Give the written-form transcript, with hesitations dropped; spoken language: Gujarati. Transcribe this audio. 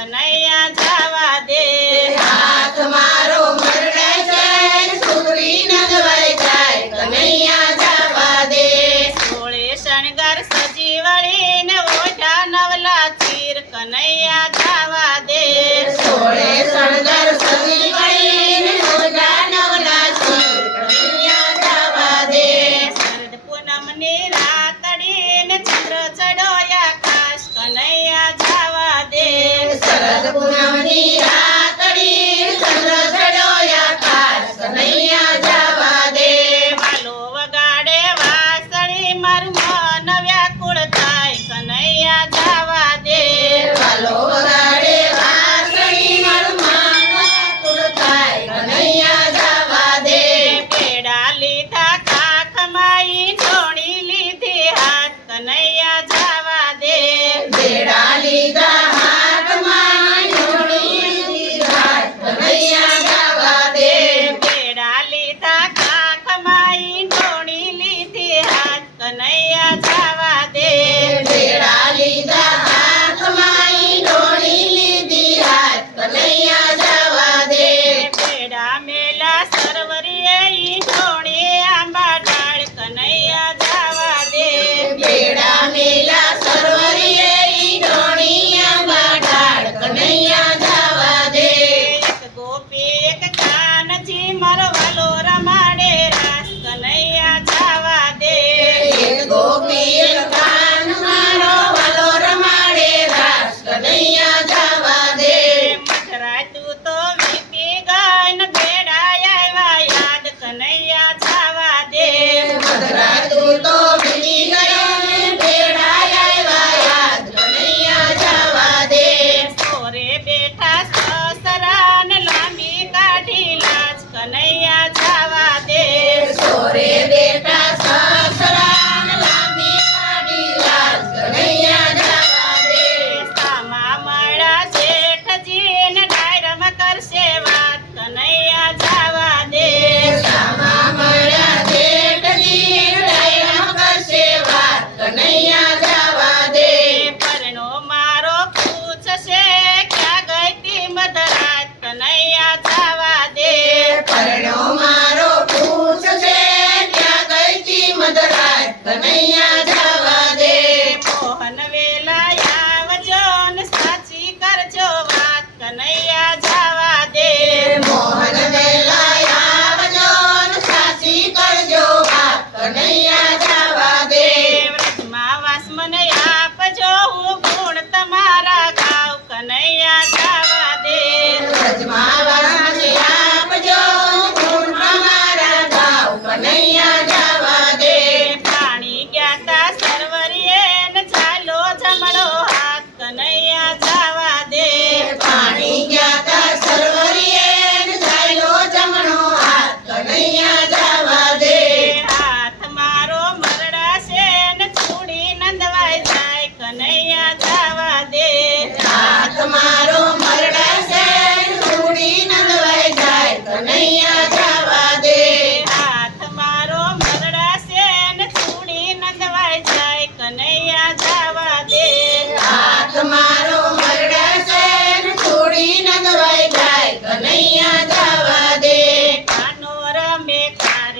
કનૈયા જવા દે હાથ મારો મરડાય જાય છોકરી નગવાઈ જાય કનૈયા જવા દે સોળે શણગાર સજી વળીને ઓઢા નવલા ચીર કનૈયા જવા દે સોળે શણગાર સજી વળીને ઓઢા નવલા ચીર કનૈયા જવા દે શરદ પૂનમની રાતડીને ચંદ્ર ચડ્યો આકાશ કનૈયા જવા દે શરદ પૂનમની રાત